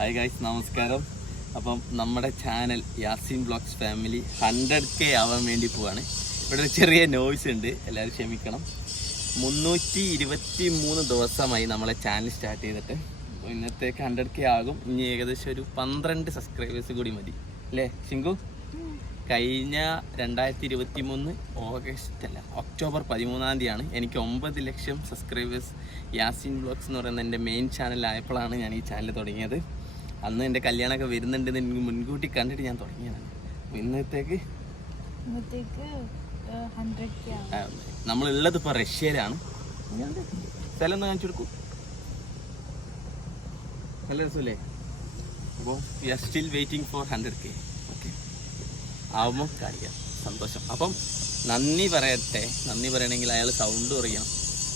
Hi guys നമസ്കാരം. അപ്പം നമ്മുടെ channel Yasin blogs family hundred K ആവാൻ വേണ്ടി പോവാണ്. ഇവിടെ ഒരു ചെറിയ നോയ്സ് ഉണ്ട്. എല്ലാവരും ക്ഷമിക്കണം. മുന്നൂറ്റി ഇരുപത്തി മൂന്ന് ദിവസമായി നമ്മളെ ചാനൽ സ്റ്റാർട്ട് ചെയ്തിട്ട്. ഇന്നത്തേക്ക് ഹൺഡ്രഡ് കെ ആകും. ഇനി ഏകദേശം ഒരു പന്ത്രണ്ട് സബ്സ്ക്രൈബേഴ്സ് കൂടി മതി. അല്ലേ ശിങ്കു? കഴിഞ്ഞ രണ്ടായിരത്തി ഇരുപത്തി മൂന്ന് ഓഗസ്റ്റ് അല്ല ഒക്ടോബർ പതിമൂന്നാം തീയതിയാണ് എനിക്ക് ഒമ്പത് ലക്ഷം സബ്സ്ക്രൈബേഴ്സ് യാസിൻ ബ്ലോഗ്സ് എന്ന് പറയുന്ന എന്റെ മെയിൻ ചാനലായപ്പോഴാണ് ഞാൻ ഈ ചാനൽ തുടങ്ങിയത്. അന്ന് എന്റെ കല്യാണമൊക്കെ വരുന്നുണ്ടെന്ന് എനിക്ക് മുൻകൂട്ടി കണ്ടിട്ട് ഞാൻ തുടങ്ങിയതാണ്. ഇന്നത്തേക്ക് നമ്മളുള്ളത് ഇപ്പോൾ റഷ്യയിലാണ്. സ്ഥലം ഒന്ന് കാണിച്ചു കൊടുക്കൂ. നല്ല രസമല്ലേ? അപ്പോൾ we are still waiting for hundred K okay ആവുമ്പോൾ കാണിക്കാം. സന്തോഷം. അപ്പം നന്ദി പറയട്ടെ. നന്ദി പറയണമെങ്കിൽ അയാൾ സൗണ്ട് പറയണം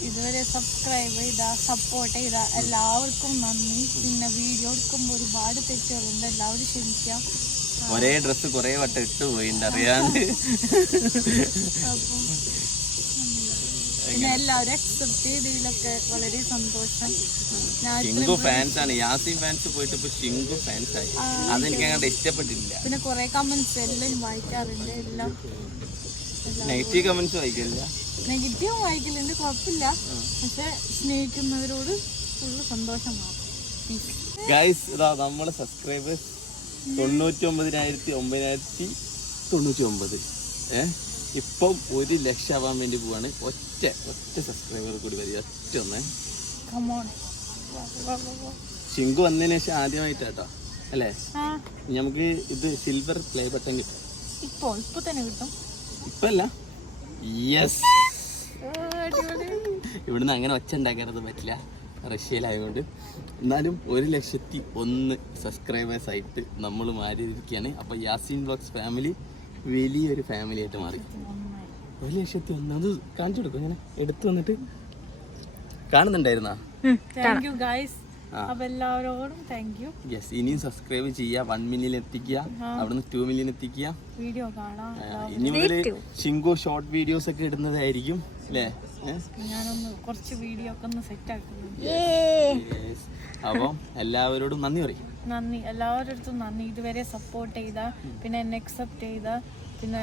ഇതുവരെ സബ്സ്ക്രൈബ് ചെയ്ത സപ്പോർട്ട് ചെയ്ത എല്ലാവർക്കും നന്ദി. പിന്നെ വീഡിയോ എടുക്കുമ്പോൾ ഒരുപാട് തെറ്റുകളുണ്ട്. എല്ലാവരും ക്ഷമിക്കാം. ഒരേ ഡ്രസ്സ് കുറേ വട്ടം ഇട്ടു പോയി അറിയാണ്ട് പിന്നെ എല്ലാവരും അക്സെപ്റ്റ് ചെയ്തതിലൊക്കെ വളരെ സന്തോഷം. ഷിങ്കു ഫാൻസ് ആണ്. യാസിൻ ഫാൻസ് പോയിട്ട് ഇപ്പൊ ഷിങ്കു ഫാൻസ് ആയി. അതെനിക്ക് അങ്ങോട്ട് ഇഷ്ടപ്പെട്ടില്ല പിന്നെ കുറെ കമന്റ്സ് എല്ലാം വായിക്കാറുണ്ട്. എല്ലാം നെഗറ്റീവ് കമന്റ്സ് വായിക്കില്ല നെഗറ്റീവ് വായിക്കലുണ്ട് കുഴപ്പമില്ല. പക്ഷെ സ്നേഹിക്കുന്നവരോട് ഫുള്ള് സന്തോഷമാണ് മാത്രം. ഗൈസ് ഇതാ നമ്മളെ സബ്സ്ക്രൈബേഴ്സ് തൊണ്ണൂറ്റി ഒമ്പതിനായിരത്തി ഒമ്പതിനായിരത്തി തൊണ്ണൂറ്റി ഒമ്പത് ഏഹ് ഇപ്പം ഒരു ലക്ഷം ആവാൻ വേണ്ടി പോവാണ്. ഒറ്റ ഒറ്റ സബ്സ്ക്രൈബർ കൂടി വരിക. ഒറ്റ ഒന്ന്. ശിങ്കു വന്നതിന് ശേഷം ആദ്യമായിട്ടാട്ടോ. അല്ലേ? നമുക്ക് ഇത് സിൽവർ പ്ലേ ബട്ടൺ കിട്ടും. ഇപ്പോ ഇപ്പൊ തന്നെ കിട്ടും. ഇപ്പല്ല. യെസ്. ഇവിടുന്ന് അങ്ങനെ ഒച്ച ഉണ്ടാക്കാനത് പറ്റില്ല. റഷ്യയിലായതുകൊണ്ട്. എന്നാലും ഒരു ലക്ഷത്തി ഒന്ന് സബ്സ്ക്രൈബേഴ്സ് ആയിട്ട് നമ്മൾ മാറിയിരിക്കുകയാണ് അപ്പോൾ യാസിൻ ബോക്സ് ഫാമിലി വലിയൊരു ഫാമിലി ആയിട്ട് മാറി. ഒരു ലക്ഷത്തി ഒന്ന്. അത് കാണിച്ചു കൊടുക്കും. ഇങ്ങനെ എടുത്തു വന്നിട്ട് കാണുന്നുണ്ടായിരുന്നാ? Thank you guys. അപ്പൊ എല്ലാവരോടും താങ്ക് യു യെസ് ഇനിയും സബ്സ്ക്രൈബ് ചെയ്യുക വൺ മില്യൺ എത്തിക്കുക. അവിടുന്ന് ടു മില്യൺ എത്തിക്കുക. വീഡിയോ കാണാം. ഇനി മുതൽ ഷിങ്കു ഷോർട്ട് വീഡിയോസ് ഒക്കെ ഇടുന്നതായിരിക്കും അല്ലേ? ഞാനൊന്ന് കുറച്ച് വീഡിയോ ഒക്കെ ഒന്ന് സെറ്റ് ആക്കുന്നുണ്ട് Yes. അപ്പം എല്ലാവരോടും നന്ദി പറയും. നന്ദി. എല്ലാവരുടെ അടുത്തും നന്ദി. ഇതുവരെ സപ്പോർട്ട് ചെയ്ത പിന്നെ എന്നെ അക്സെപ്റ്റ് ചെയ്ത പിന്നെ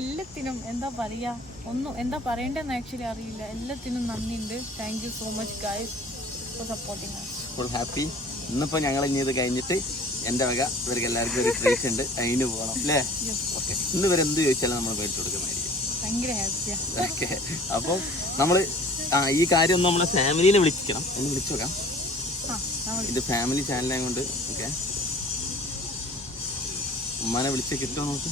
എല്ലാത്തിനും എന്താ പറയാ? ഒന്നും എന്താ പറയേണ്ടതെന്ന് ആക്ച്വലി അറിയില്ല. എല്ലാത്തിനും നന്ദിയുണ്ട്. Thank you so much supporting full happy ഇന്നിപ്പോൾ ഞങ്ങൾ ഇനി ഇത് കഴിഞ്ഞിട്ട് എന്റെ വക ഇവർക്ക് എല്ലാവർക്കും ഒരു ട്രീറ്റ് ഉണ്ട്. അതിന് പോകണം അല്ലേ? ഓക്കെ ഇന്ന് ഇവർ എന്ത് ചോദിച്ചാലും നമ്മൾ മേടിച്ചു കൊടുക്കുന്നതായിരിക്കും ഓക്കെ അപ്പോൾ നമ്മൾ ആ. ഈ കാര്യം ഒന്ന് നമ്മളെ ഫാമിലിനെ വിളിക്കണം ഒന്ന് വിളിച്ചു നോക്കാം. ഇത് ഫാമിലി ചാനലായതുകൊണ്ട് ഓക്കെ ഉമ്മനെ വിളിച്ച് കിട്ടുമോ നോക്ക്.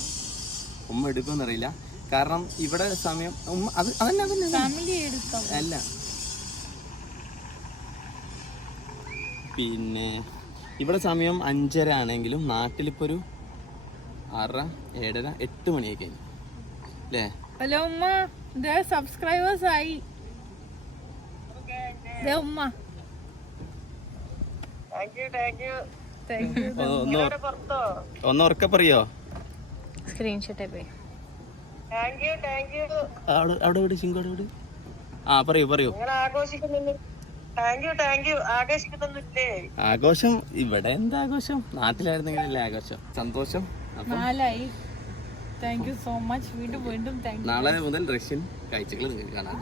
ഉമ്മ എടുക്കുമെന്നറിയില്ല കാരണം ഇവിടെ സമയം ഉമ്മ അത് അതന്നെ അതന്നെ അല്ല. പിന്നെ ഇവിടെ സമയം അഞ്ചര ആണെങ്കിലും നാട്ടിലിപ്പോൾ ഒരു ആറര ഏഴര എട്ട് മണിയൊക്കെ അല്ലേ ഹലോ ഉമ്മ ദേ സബ്സ്ക്രൈബേഴ്സ് ആയി. ദേ ഉമ്മ. ഒന്ന് ഒന്ന് ഉറ- ഒന്ന് ഉറക്കെ പറയോ? സ്ക്രീൻഷോട്ട് പോയി അവിടെ അവിടെ വിട് ചിങ്കു അവിടെ വിട് ആ പറയൂ പറയൂ. ആഘോഷം ഇവിടെ എന്താ ആഘോഷം? നാട്ടിലായിരുന്നെങ്കിലല്ലേ ആഘോഷം? സന്തോഷം. നാലായി. താങ്ക് യു സോ മച്ച് വീണ്ടും വീണ്ടും നാളെ മുതൽ റഷ്യൻ കാഴ്ചകൾ നിങ്ങൾക്ക് കാണാം